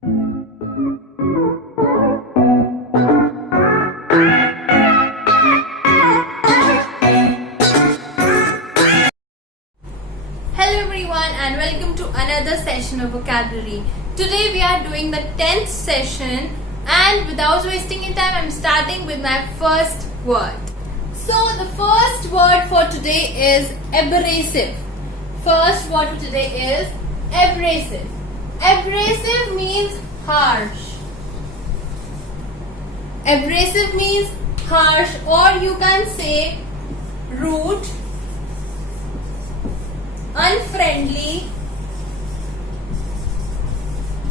Hello everyone and welcome to another session of vocabulary. Today we are doing the 10th session and without wasting any time I'm starting with my first word. So the first word for today is abrasive. First word for today is abrasive. Abrasive means harsh. Abrasive means harsh, or you can say rude, unfriendly.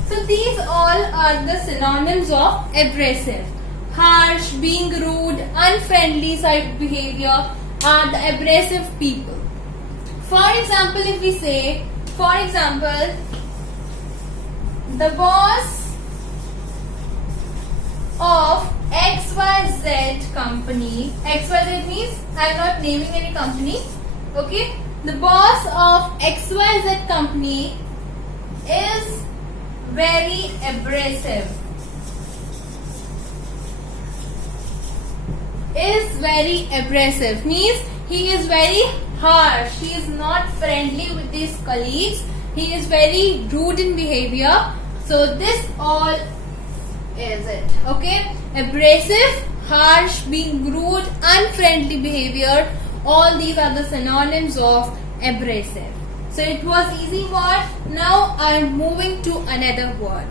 So these all are the synonyms of abrasive. Harsh, being rude, unfriendly side behavior are the abrasive people. For example, if we say, for example, the boss of XYZ company. XYZ means I am not naming any company. Okay. The boss of XYZ company is very abrasive. Is very abrasive means he is very harsh. He is not friendly with his colleagues. He is very rude in behavior. So this all is it. Okay. Abrasive, harsh, being rude, unfriendly behavior. All these are the synonyms of abrasive. So it was easy word. Now I am moving to another word.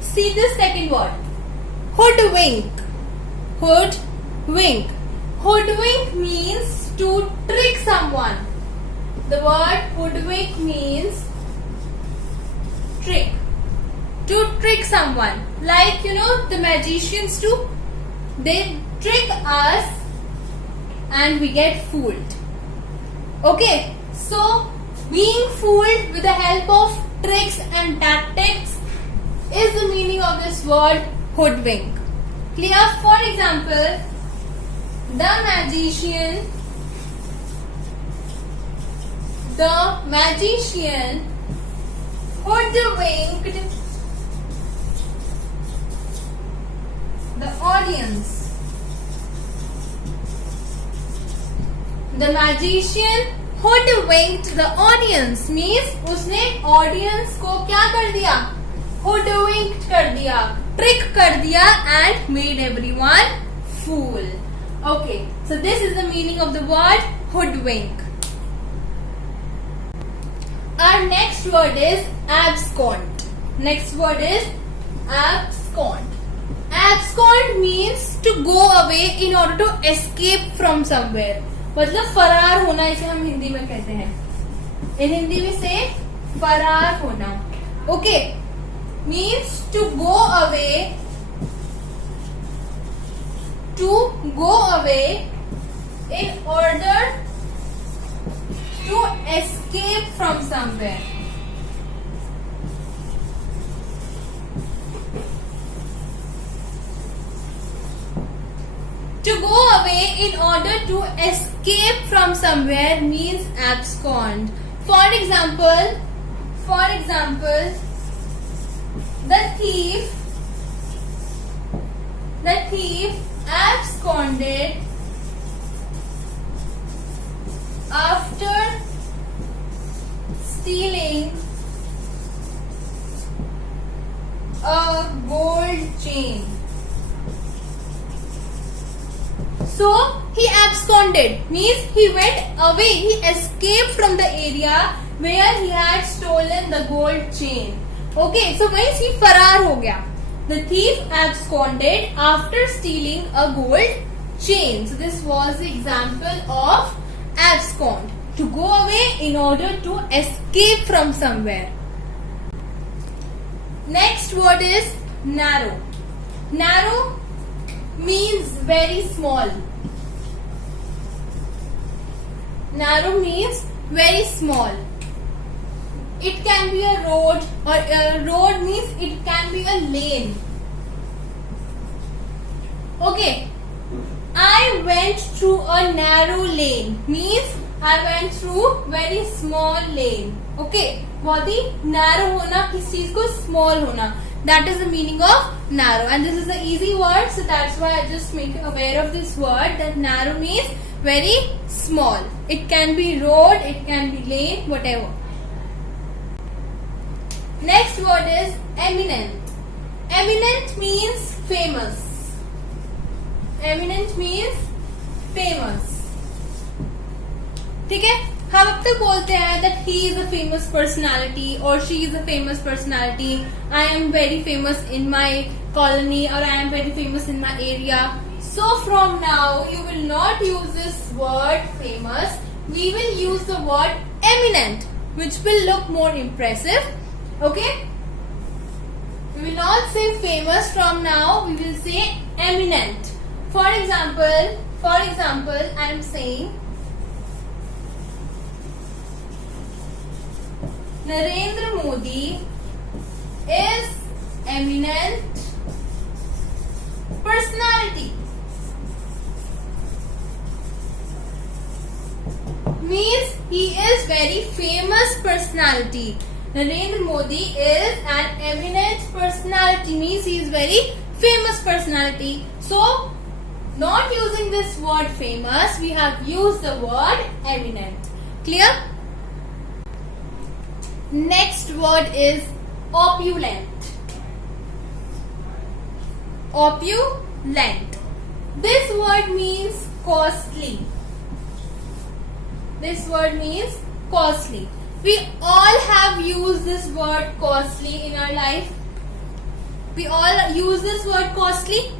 See this second word. Hoodwink. Hoodwink. Hoodwink means to trick someone. The word hoodwink means trick. To trick someone. Like the magicians do. They trick us and we get fooled. Okay, so being fooled with the help of tricks and tactics is the meaning of this word hoodwink. Clear? For example, the magician hoodwinked the audience. The magician hoodwinked the audience means उसने audience को क्या कर दिया? Hoodwinked कर दिया, trick कर दिया and made everyone fool. Okay, so this is the meaning of the word hoodwink. Our next word is abscond. Next word is abscond. Abscond means to go away in order to escape from somewhere. मतलब फरार होना, इसे हम हिंदी में कहते हैं. इन हिंदी में से फरार होना. Okay, means to go away. To go away in order to escape from somewhere. To go away in order to escape from somewhere means abscond. For example, the thief absconded after stealing a gold chain. So he absconded means he went away, he escaped from the area where he had stolen the gold chain. Okay, so means he फरार हो गया. The thief absconded after stealing a gold chain. So this was the example of abscond. To go away in order to escape from somewhere. Next word is narrow. Narrow means very small. Narrow means very small. It can be a road, or a road means it can be a lane. Okay, I went through a narrow lane means I went through very small lane. Okay, बहुत ही narrow होना, किस चीज को small होना, that is the meaning of narrow. And this is the easy word, so that's why I just make you aware of this word, that narrow means very small. It can be road, it can be lane, whatever. Next word is eminent. Eminent means famous. Eminent means famous. ठीक है, हम अब तक बोलते हैं that he is a famous personality or she is a famous personality. I am very famous in my colony or I am very famous in my area. So from now you will not use this word famous. We will use the word eminent, which will look more impressive. Okay? We will not say famous from now. We will say eminent. For example, I am saying Narendra Modi is eminent personality. Means he is very famous personality. Narendra Modi is an eminent personality. Means he is very famous personality. So, not using this word famous, we have used the word eminent. Clear? Next word is opulent. Opulent. This word means costly. This word means costly. We all have used this word costly in our life. We all use this word costly,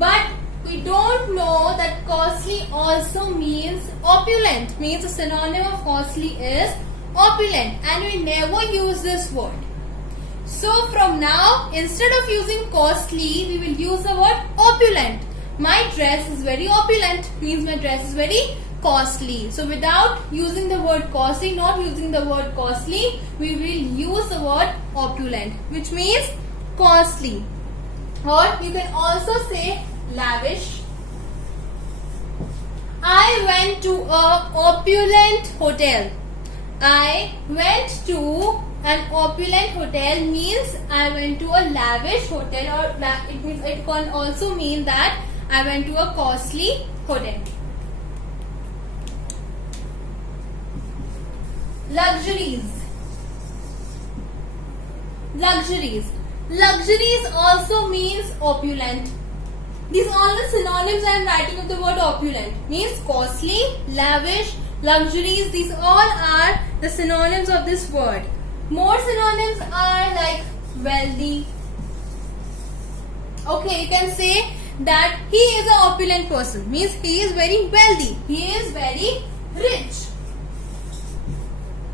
but we don't know that costly also means opulent. Means a synonym of costly is opulent, and we never use this word. So from now, instead of using costly, we will use the word opulent. My dress is very opulent, means my dress is very costly. So without using the word costly, not using the word costly, we will use the word opulent, which means costly. Or you can also say lavish. I went to a opulent hotel. I went to an opulent hotel means I went to a lavish hotel, or it can also mean that I went to a costly hotel. Luxuries. Luxuries also means opulent. These are all the synonyms I am writing of the word opulent. Means costly, lavish, luxuries. These all are the synonyms of this word. More synonyms are like wealthy. Okay, you can say that he is an opulent person. Means he is very wealthy. He is very rich.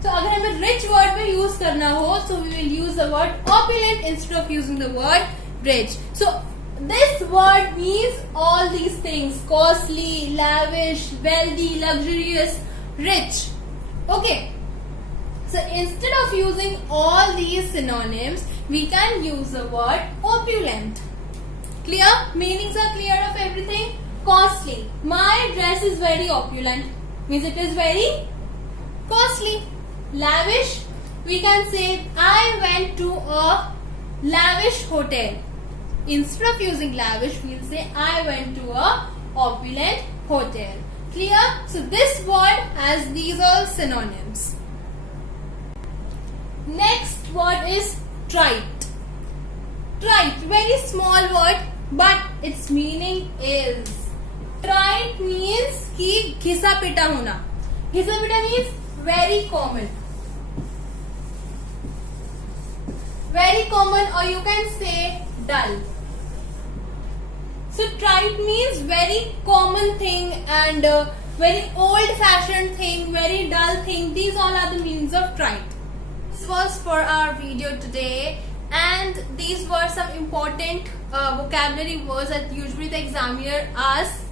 So अगर हमें rich word में use करना हो, so we will use the word opulent instead of using the word rich. So this word means all these things: costly, lavish, wealthy, luxurious, rich. Okay. So instead of using all these synonyms, we can use the word opulent. Clear? Meanings are clear of everything. Costly. My dress is very opulent. Means it is very costly. Lavish. We can say I went to a lavish hotel. Instead of using lavish, we will say I went to a opulent hotel. Clear? So this word has these all synonyms. Next word is trite. Trite, very small word, but its meaning is, trite means कि घिसा पिटा होना. घिसा पिटा means very common. Very common, or you can say dull. So trite means very common thing and very old-fashioned thing, very dull thing. These all are the meanings of trite. This was for our video today, and these were some important vocabulary words that usually the examiner asks,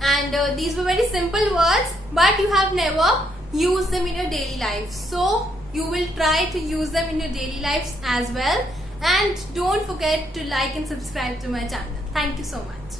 and these were very simple words, but you have never used them in your daily life. So you will try to use them in your daily lives as well, and don't forget to like and subscribe to my channel. Thank you so much.